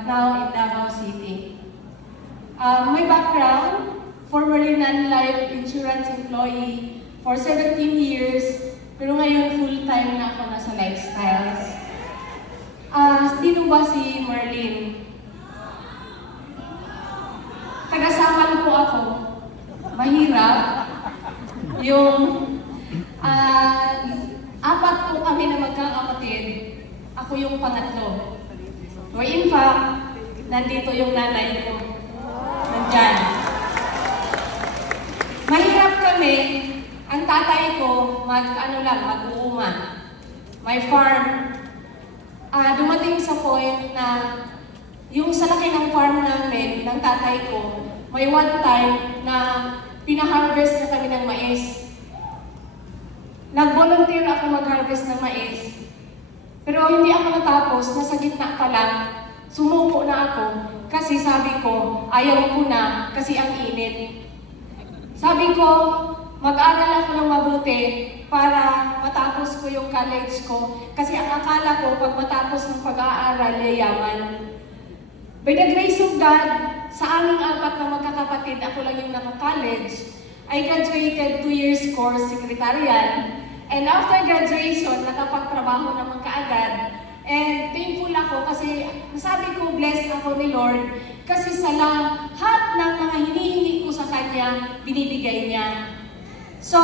but now in Davao City. My background, formerly non-life insurance employee for 17 years, pero ngayon full-time na ako nasa lifestyles. Sino ba si Marlene? Taga-Samal po ako. Mahirap. Yung apat po kami na magkakapatid. Ako yung pangatlo. Or in fact, nandito yung nanay ko. Nandyan. Mahirap kami. Ang tatay ko, mag-uuma. May farm. Dumating sa point na yung sa laki ng farm namin, ng tatay ko, may one time na pinaharvest na kami ng mais. Nag-volunteer ako mag-harvest ng mais. Pero hindi ako natapos, nasa gitna pa lang, sumuko na ako kasi sabi ko, ayaw ko na kasi ang init. Sabi ko, mag-aral ako ng mabuti para matapos ko yung college ko kasi ang akala ko pag matapos ng pag-aaral, yayaman. By the grace of God, sa aming apat na magkakapatid, ako lang yung naka-college. I graduated 2 years course, secretarial. And after graduation, nakapagtrabaho naman kaagad. And thankful ako kasi nasabi ko, blessed ako ni Lord. Kasi sa lahat ng mga hinihingi ko sa Kanya, binibigay niya. So,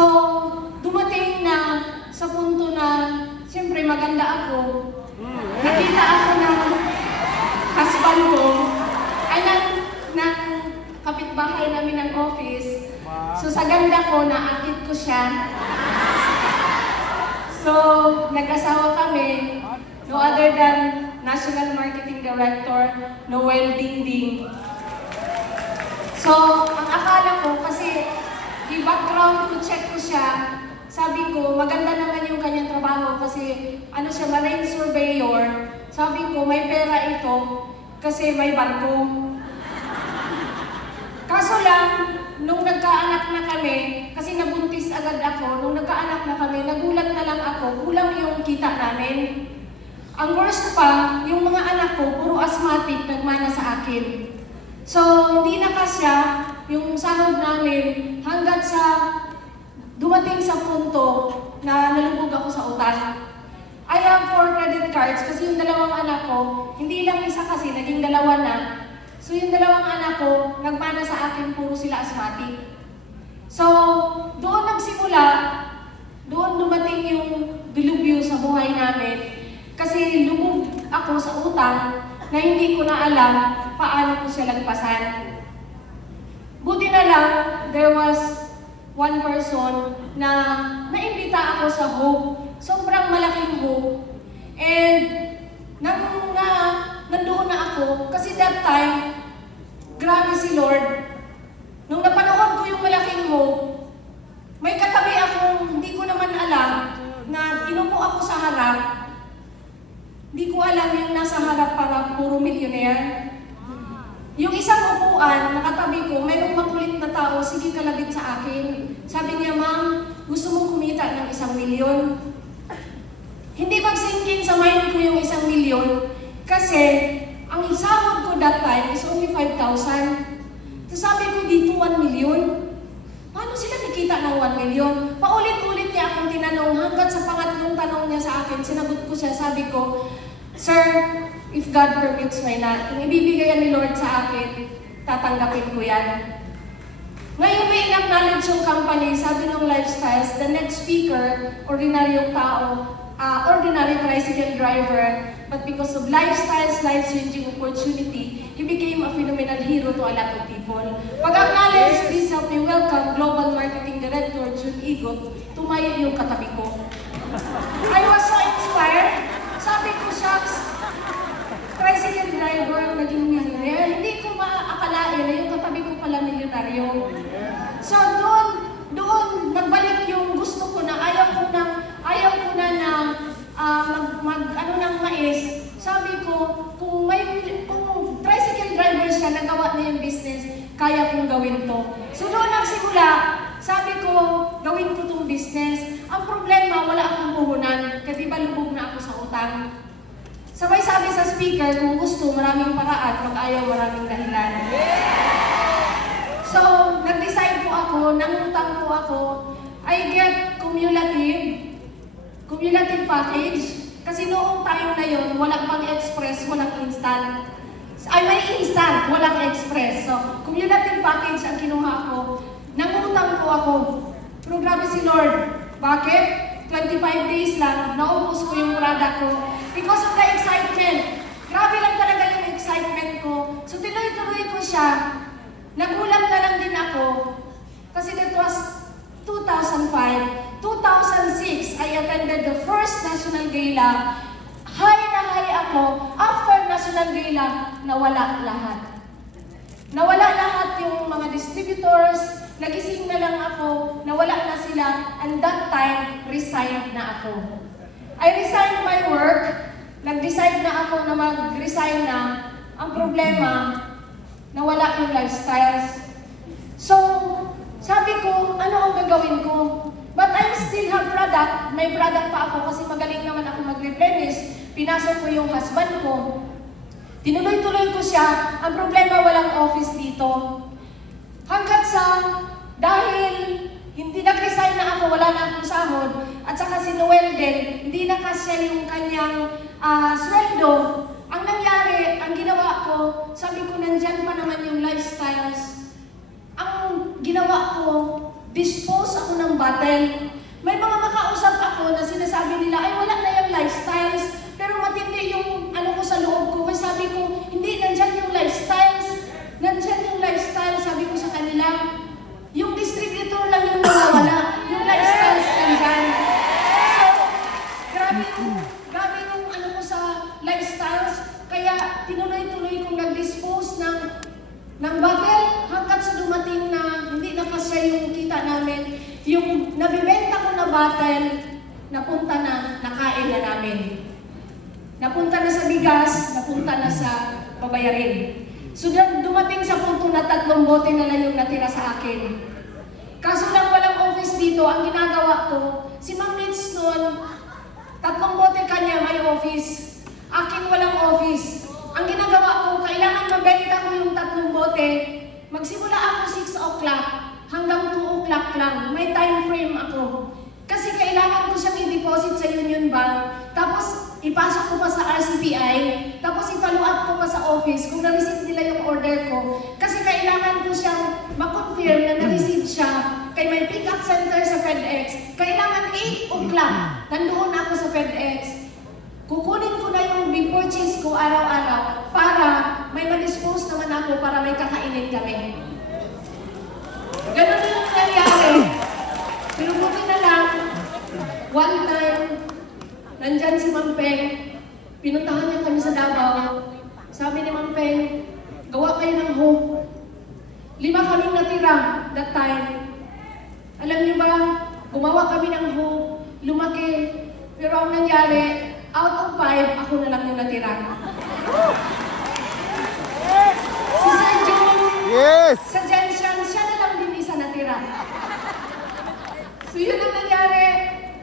dumating na sa punto na, siyempre maganda ako. Nakita ako ng husband ko, ay ng kapitbahay namin ng office. So sa ganda ko, naakit ko siya. So, nag-asawa kami, no other than National Marketing Director, Noel Dingding. So, ang akala ko, kasi i-background ko, check ko siya, sabi ko, maganda naman yung kanyang trabaho kasi ano siya, marine surveyor. Sabi ko, may pera ito kasi may barko. Kaso lang, nung nagkaanak na kami, kasi nabuntis agad ako, nung nagkaanak na kami, nagulat na lang ako, kulang yung kita namin. Ang worst pa, yung mga anak ko, puro asthmatic, nagmana sa akin. So, hindi na kasya yung sahod namin hanggat sa dumating sa punto na nalubog ako sa utang. I have 4 credit cards kasi yung dalawang anak ko, hindi lang isa kasi, naging dalawa na. So yung dalawang anak ko, nagmana sa akin, puro sila asthmatic. So, doon nagsimula, doon dumating yung dilubyo sa buhay namin. Kasi lubog ako sa utang na hindi ko na alam paano ko siya lagpasan. Buti na lang, there was one person na naimbita ako sa Hope. Sobrang malaking Hope. And nandoon na ako, kasi that time, grabe si Lord. Nung napanood ko yung malaking Hope, may katabi akong hindi ko naman alam na inupo ako sa harap. Hindi ko alam yung nasa harap para puro millionaire. Yung isang upuan, nakatabi ko, mayroong makulit na tao, sige kalabit sa akin. Sabi niya, ma'am, gusto mong kumita ng 1 milyon? Hindi magsingkin sa mind ko yung 1 milyon kasi ang sahod ko that time is only 5,000. So sabi ko dito 1 milyon. Paano sila kikita ng 1 milyon? Paulit-ulit niya akong tinanong hanggat sa pangatlong tanong niya sa akin, sinagot ko siya, sabi ko, Sir, if God permits, why not? Kung ibibigay yan ni Lord sa akin, tatanggapin ko yan. Ngayon may in-acknowledge yung company, sabi ng Lifestyles, the next speaker, ordinaryong tao, ordinary tricycle driver, but because of Lifestyles, life-changing opportunity, he became a phenomenal hero to a lot of people. Pag-acknowledge, please help me welcome Global Marketing Director, June Igot, tumayo yung katabi ko. I was so inspired. Sabi ko, shucks, tricycle driver, naging millionaire. Hindi ko maakalain na yung katabi ko pala milyonaryo. So doon, nagbalik yung gusto ko na ayaw ko na ng mais. Sabi ko, kung tricycle driver siya, nagawa na yung business, kaya kong gawin to. So doon nagsimula, sabi ko, gawin ko tong business. Ang problema, wala akong puhunan. Kasi ba lubog na ako sa utang. Sabay sabi sa speaker, kung gusto, maraming paraan, kung ayaw, maraming dahilan. So, nag-decide po ako, nangutang po ako, I get cumulative package. Kasi noong time na yon, walang pang express, walang instant. Ay, may instant, walang express. So, cumulative package ang kinuha ko. Nangutang po ako. Pero grabe si Lord. Bakit? 25 days lang, naubos ko yung product ko. Because of the excitement. Grabe lang talaga yung excitement ko. So, tinuloy-tuloy ko siya. Nagulat na lang din ako. Kasi that was 2005. 2006, I attended the first National Gala. High na high ako. After National Gala, nawala lahat. Nawala lahat yung mga distributors. Nagising na lang ako. Nawala na sila. And that time, resigned na ako. I resigned my work. Nag-decide na ako na mag-resign na. Ang problema, nawala yung lifestyles. So, sabi ko, ano ang gagawin ko? But I still have product. May product pa ako kasi magaling naman ako mag-replenish. Pinasok ko yung husband ko. Tinuloy-tuloy ko siya. Ang problema, walang office dito. Hanggat sa, dahil hindi nag-resign na ako, wala na akong sahod, at saka si Noel din, hindi na kasya yung kanyang sweldo. Ang nangyari, ang ginawa ko, sabi ko, nandyan pa naman yung lifestyles. Ang ginawa ko, dispose ako ng bottle. May mga makausap ako na sinasabi nila, ay wala na yung lifestyles, pero matindi yung ano ko sa loob ko. Kasi sabi ko, hindi, nandyan yung lifestyles. Nandyan yung lifestyle, sabi ko sa kanila. Yung distributor lang yung nawawala. Yung lifestyles nandyan. So, grabe yung ano ko sa lifestyles. Kaya tinuloy-tuloy kong nag-dispose ng bottle hanggat sa dumating na hindi na kasi yung kita namin. Yung nabibenta ko na bottle, napunta na, nakain na namin. Napunta na sa bigas, napunta na sa babayarin. So dumating sa punto na 3 bote na lang yung natira sa akin. Kaso lang walang office dito, ang ginagawa ko, si Ma'am Mitz noon, 3 bote kanya may office. Akin walang office. Ang ginagawa ko, kailangan mabenta ko yung 3 bote. Magsimula ako 6 o'clock hanggang 2 o'clock lang. May time frame ako. Kasi kailangan ko siyang i-deposit sa Union Bank. Tapos ipasok ko pa sa RCPI. Tapos i-follow up ko pa sa office kung na-receive nila yung order ko. Kasi kailangan ko siyang ma-confirm na na-receive siya. Kaya may pick-up center sa FedEx. Kailangan 8 o'clock. Nandoon ako sa FedEx. Kukunin ko na yung big purchase ko araw-araw para may ma-dispose naman ako para may kakainin kami. Ganun yung nangyari. Pero buti na lang, one time, nandyan si Ma'am Peng, pinuntahan niya kami sa Davao. Sabi ni Ma'am Peng, gawa kayo ng hope. 5 kaming natira that time. Alam niyo ba, gumawa kami ng hope, lumaki. Pero ang nangyari, out of 5, ako na lang yung natira. Si Sir June, sa Gentian, siya na lang din isa natira. So yun ang nangyari,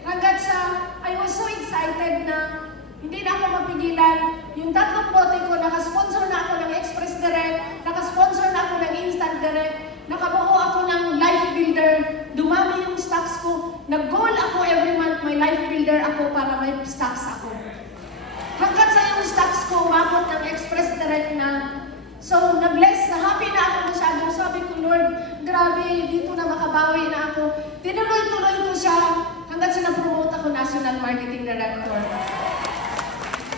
hanggat sa, I was so excited na hindi na ako mapigilan. Yung 3 bote ko, nakasponsor na ako ng Express Direct, nakasponsor na ako ng Instant Direct, nakabuo ako ng Life Builder, dumami yung stocks ko, nag-goal ako every month, may Life Builder ako para may stocks ako. Hanggat sa yung stocks ko, umabot ng Express Direct na. So, na-bless, na happy na ako masyado. Sabi ko, Lord, grabe, dito na makabawi na ako. Tinuloy-tuloy ko siya hanggat sa na-promote ako National Marketing Director.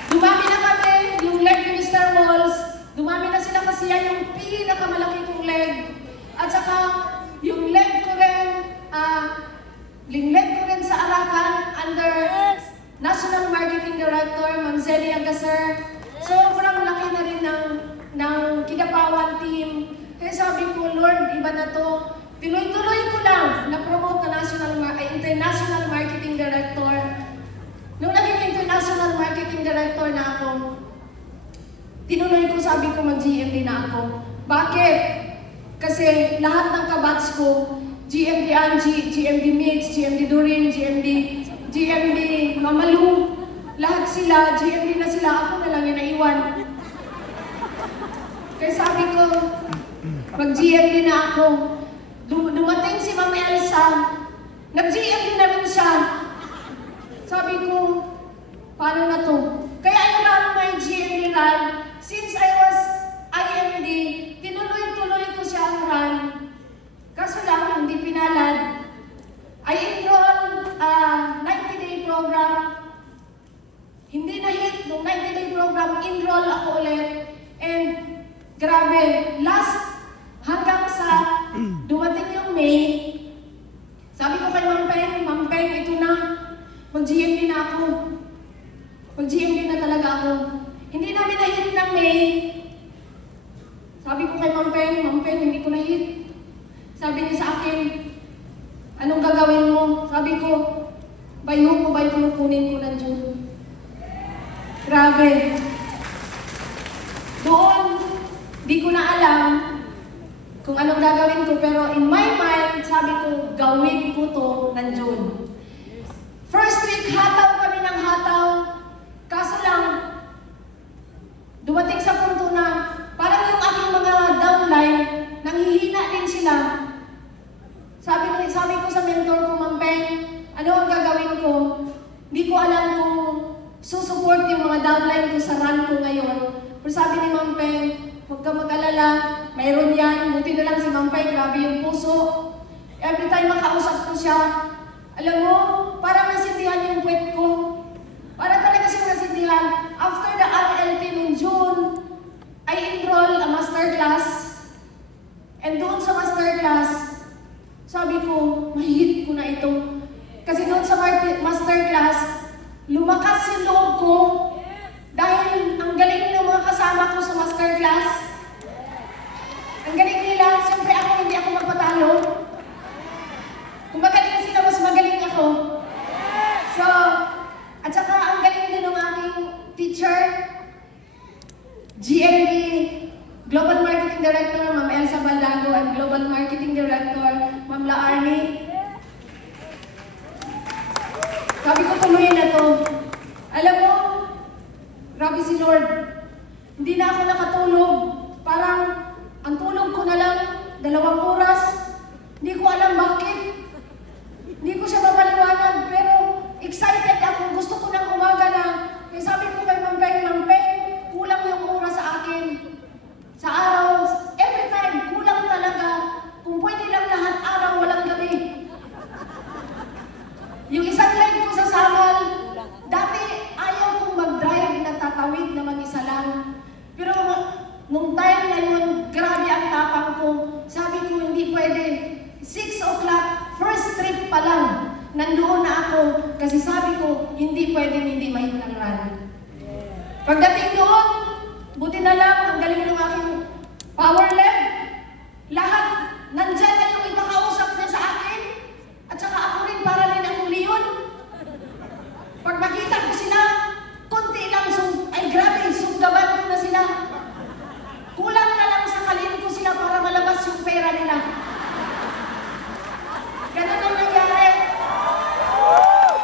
Dumami na kami, yung leg ni Mr. Walls, dumami na sila kasi yan yung pinakamalaki kong leg. At saka, yung leg ko rin sa Arakan under National Marketing Director, Ma'am Zeli Agaser. Sobrang laki na rin ng Kidapawan team. Kaya sabi ko, Lord, iba na to. Tinuloy-tuloy ko lang na-promote na International Marketing Director. Nung naging International Marketing Director na ako, tinuloy ko, sabi ko, mag-GMD na ako. Bakit? Kasi lahat ng kabats ko, GMD Angie, GMD Mitch, GMD Durin, GMD Mamalu, lahat sila, GMD na sila, ako na lang yung naiwan. Kaya sabi ko, mag-GMD na ako. Dumating si Ma'am Elsa, nag-GMD na rin siya. Sabi ko, paano na to? Kaya I ran my GMD run. Since I was IMD, tinuloy-tuloy ko siya ang run. Kaso lang, hindi pinalad. I enrolled 90-day program. Hindi na hit nung 90-day program, enroll ako ulit. And grabe, last hanggang sa dumating yung May, sabi ko kay Ma'am Peng, ito na, mag-GMD na ako. Mag-GMD na talaga ako. Hindi namin na-hit ng May. Sabi ko kay Ma'am Peng, hindi ko na-hit. Sabi niya sa akin, anong gagawin mo? Sabi ko, bayho ko ba yung kunin ko ng June? Grabe. Doon, di ko na alam kung anong gagawin ko, pero in my mind, sabi ko, gawin ko to ng June. First week, hataw kami ng hataw. Kaso lang, dumating sa punto na parang yung aking mga downline, nanghihina din sila. Sabi ko sa mentor ko, Ma'am Peng, ano ang gagawin ko? Hindi ko alam kung susupport yung mga downline ko sa run ko ngayon. Pero sabi ni Ma'am Peng, huwag ka mag-alala, mayroon yan. Buti na lang si Ma'am Peng, grabe yung puso. Every time makausap ko siya, alam mo, parang nasindihan yung puwet ko. Parang talaga siya nasindihan. After the RLT in June, I enrolled a master class. And doon sa master class, sabi ko, mahihit ko na ito. Kasi doon sa master class, lumakas yung loob ko. Dahil ang galing ng mga kasama ko sa master class. Ang galing nila, siyempre ako hindi ako magpatalo. Kung magaling sila, mas magaling ako. So, at saka ang galing din ng aking teacher, GMD, Global Marketing Director, Ma'am Elsa Baldago, and Global Marketing Director, Ma'am La Arnie. Sabi ko, tuloy na to. Alam mo, grabe si Lord. Hindi na ako nakatulog. Parang, ang tulog ko na lang, 2 oras. Hindi ko alam bakit. Hindi ko siya mapaliwanag, pero excited ako. Gusto ko ng umaga na. Kaya sabi ko kay Ma'am Peng, kulang yung oras sa akin. Sa araw, every time, kulang talaga. Kung pwede lang lahat araw, walang gabi. Yung isang leg ko sa Samal, dati ayaw kong mag-drive na tatawid na mag-isa lang. Pero nung time na yun, grabe ang tapang ko. Sabi ko, hindi pwede. 6 o'clock, first trip pa lang, nandoon na ako. Kasi sabi ko, hindi pwede hindi mahit ng run. Pagdating doon, buti na lang, ang galing ng aking power leg. Lahat, nandyan na yung ipakausap niya sa akin. At saka ako rin, para rin akong leon. Pag makita ko sila, konti lang, ay grabe, sunggaban ko na sila. Kulang na lang sa kalin ko sila para malabas yung pera nila. Ganun ang nangyari.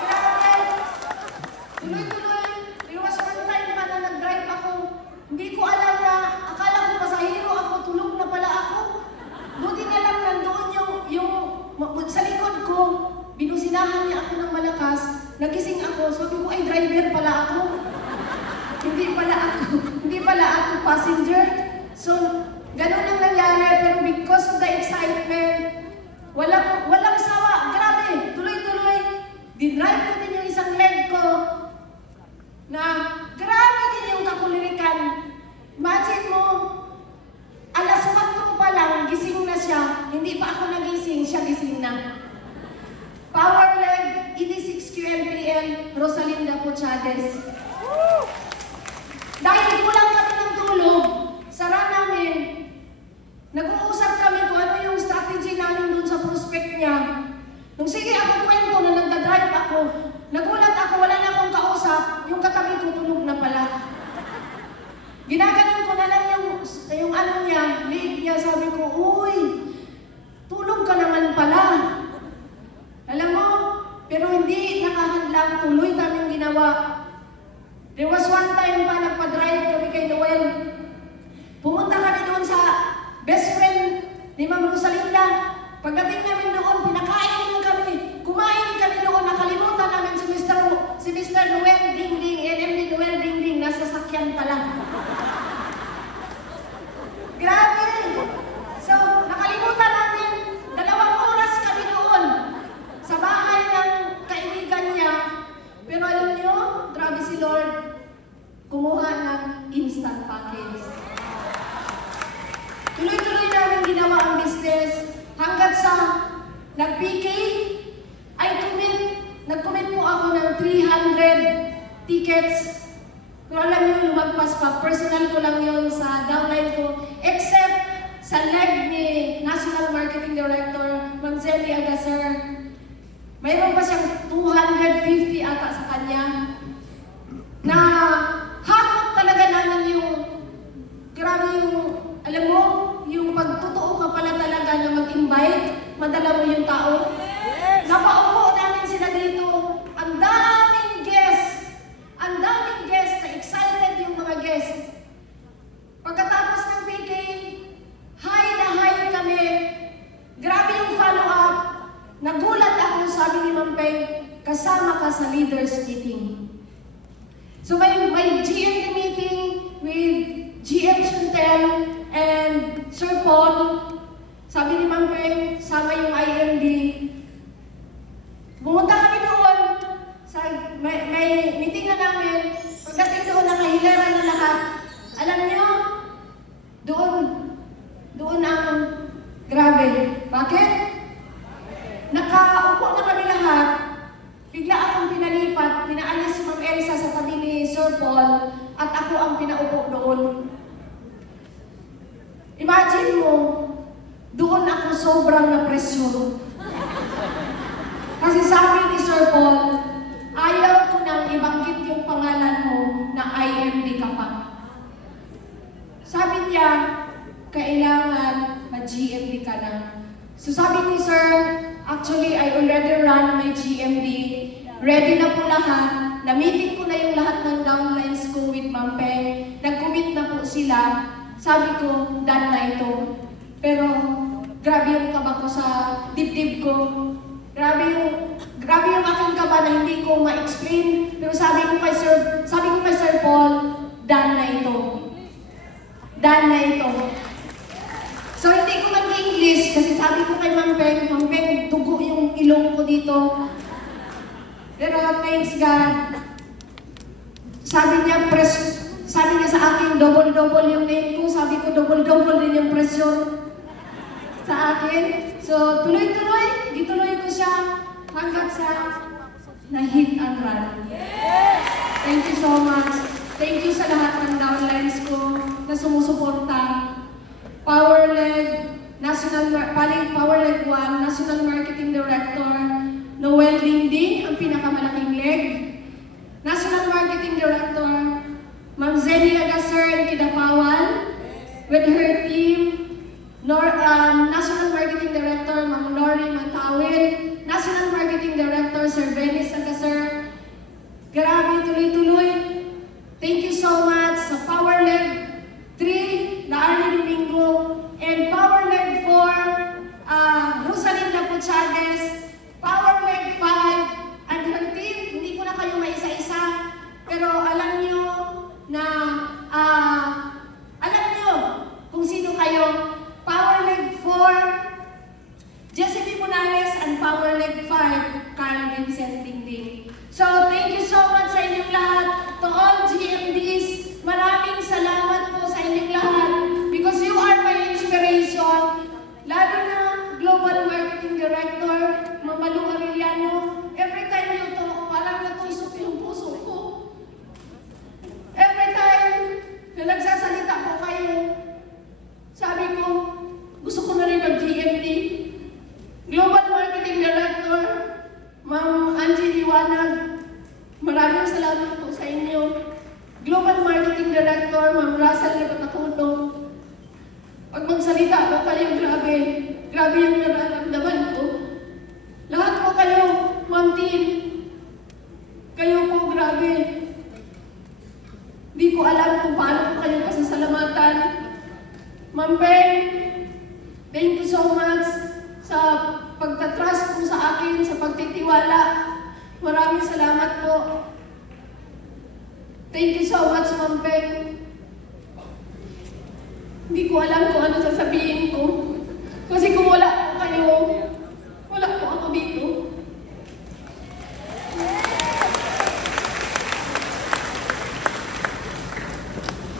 Grabe. Tuloy-tuloy. There was one time pa na nag-drive ako. Hindi ko alam na, akala ko pasahero ako, tulog na pala ako. Buti na lang nandoon yung sa likod ko, binusinahan niya ako ng malakas, nagising ako, sabi ko, ay driver pala ako. Hindi pala ako passenger. So, ganun ang nangyari, pero because of the excitement, walang sawa, grabe, tuloy-tuloy. Dinrive ko din yung isang leg ko, na grabe din yung kakulirikan. Imagine mo, alas 4 pa lang, gising na siya. Hindi pa ako nagising, siya gising na. Power leg, ED6 QLPL, Rosalinda Puchades. Dahil kulang kami ng tulog, sara namin, nag-uusap kami kung ano yung strategy namin dun sa prospect niya. Nung sige ako kwento na nagdadrive ako, nagulat ako, wala na akong kausap, yung katabi ko tulog na pala. Ginaganon ko na lang yung ano niya, liig niya, sabi ko, uy, tulog ka naman pala. Alam mo, pero hindi nakahadlang, tuloy namin ginawa. There was one time pa, nagpa-drive kami kay Noel. Pumunta kami doon sa best friend ni Ma'am Rosalinda. Pagdating namin doon, pinakain din kami. Kumain kami doon, nakalimutan namin si Mr. Noel Dingding, NMD Noel Dingding, nasa sakyan pa lang. Grabe! So, nakalimutan namin, 2 oras kami doon sa bahay ng kaibigan niya. Pero alam niyo, grabe si Lord, kumuha ng instant package. Tuloy-tuloy namin ginawa ang business hanggat sa nag-PK, nag-commit po ako ng 300 tickets. Pero alam niyo, lumagpas pa. Personal ko lang yun sa downline ko. Except sa leg ni National Marketing Director, Ma'am Zelly Agaser. Mayroon pa siyang 250 ata sa kanya. Na hakot talaga namin yung, grabe yung, alam mo, yung pagtotoo ka pala talaga na mag-invite, madala mo yung tao. Napaupo namin sila dito. Ang daming guests na excited yung mga guests. Pagkatapos ng PK, high na high kami. Grabe yung follow-up. Nagulat ako, sabi ni Ma'am Peng, kasama ka sa leaders meeting. So may GMD meeting with GM Chantel and Sir Paul. Sabi ni Ma'am Peng, sama yung IMD. Pumunta kami doon. May meeting na namin. Pagdating doon, nakahilera na lahat. Alam niyo, doon ang grabe. Bakit? Nakaupo na kami lahat. Bigla akong pinalipat. Pinaalis si Ma'am Elsa sa tabi ni Sir Paul at ako ang pinaupo doon. Imagine mo, doon ako sobrang na-pressure. Kasi sabi ni Sir Paul, ayaw ko nang ibanggit yung pangalan mo na IMD ka pa. Sabi niya, kailangan mag-GMD ka na. So sabi ko, Sir, actually, I already run my GMD. Ready na po lahat. Na-meeting ko na yung lahat ng downlines ko with Ma'am Peng. Nag-commit na po sila. Sabi ko, done na ito. Pero, grabe yung kaba ko sa dibdib ko. Grabe yung aking kaba na hindi ko ma-explain. Pero sabi ko kay Sir Paul, done na ito. Done na ito. So, hindi ko mag-English kasi sabi ko kay Ma'am Peng, dugo yung ilong ko dito. Pero thanks God. Sabi niya sa akin, double-double yung name ko. Sabi ko, double-double din yung pressure sa akin. So, tuloy-tuloy, gituloy ko siya hanggang sa na-hit and run. Thank you so much. Thank you sa lahat ng downlines ko na sumusuporta. Powerleg 1, National Marketing Director, Noel Dingding, ang pinakamalaking leg. National Marketing Director, Ma'am Zelly Agaser and Kidapawan, with her team. National Marketing Director, Ma'am Lori Matawin, National Marketing Director, Sir Venice Agaser. Grabe, tuloy-tuloy. Thank you so much sa Power Leg 3, Arnie Domingo, and Power Leg 4, Rosalinda Puchades, Power Leg 5, and her team. Hindi ko na kayo maisa-isa, pero alam nyo na, alam nyo kung sino kayo. Power Leg 4, Jesse Morales, and Power Leg 5, Carl Vincent Dingding. So, thank you so much sa inyong lahat. To all GMDs, maraming salamat po sa inyong lahat because you are my inspiration. Lalo na Global Marketing Director, Mama Lu Arellano. Every time you talk, parang natusok yung puso ko. Every time na nagsasalita po kayo, sabi ko, gusto ko na rin mag-GMD. Global Marketing Director, Ma'am Angie Liwanag, maraming salamat po sa inyo. Global Marketing Director, Ma'am Russell Napatulong. Pag magsalita po kayo, grabe yung nararamdaman ko. Lahat po kayo, Ma'am Team, kayo po, grabe. Ma'am Beng, thank you so much sa pagtatrust mo sa akin, sa pagtitiwala. Maraming salamat po. Thank you so much, Ma'am Beng. Hindi ko alam kung ano sasabihin ko. Kasi kung wala po kayo, wala po ako dito.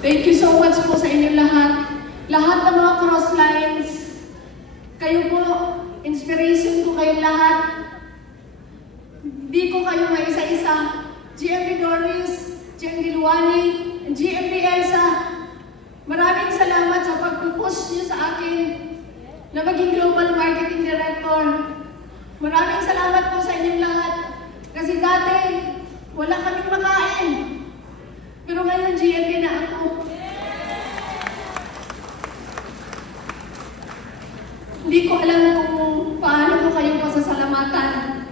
Thank you so much po sa inyong lahat. Lahat ng mga cross lines, kayo po, inspiration ko kayong lahat. Hindi ko kayo maisa-isa. GMB Doris, GMB Luwani, GMB Elsa, maraming salamat sa pagpupush niyo sa akin na maging Global Marketing Director. Maraming salamat po sa inyong lahat. Kasi dati, wala kaming makain. Pero ngayon, GMB na ako. Hindi ko alam kung paano ko kayong pasasalamatan.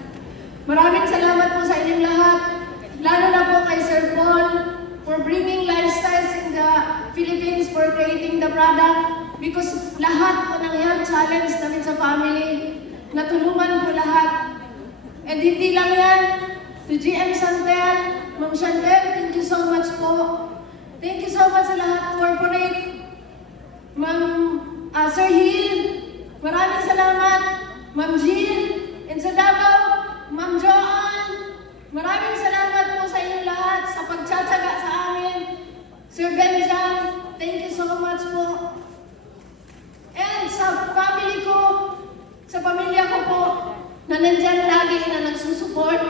Maraming salamat po sa inyong lahat. Lalo na po kay Sir Paul for bringing lifestyles in the Philippines, for creating the product. Because lahat po ng health challenge namin sa family, natulungan po lahat. And hindi lang yan, to GM Santel, Ma'am Chantel, thank you so much po. Thank you so much sa lahat corporate. Ma'am Sir Hill, maraming salamat. Ma'am Jill, and sa Davao, Ma'am Joanne, maraming salamat po sa inyong lahat sa pagtsatsaga sa amin. Sir Benjan, thank you so much po. And sa family ko, sa pamilya ko po, na nandyan lagi na nagsusupport,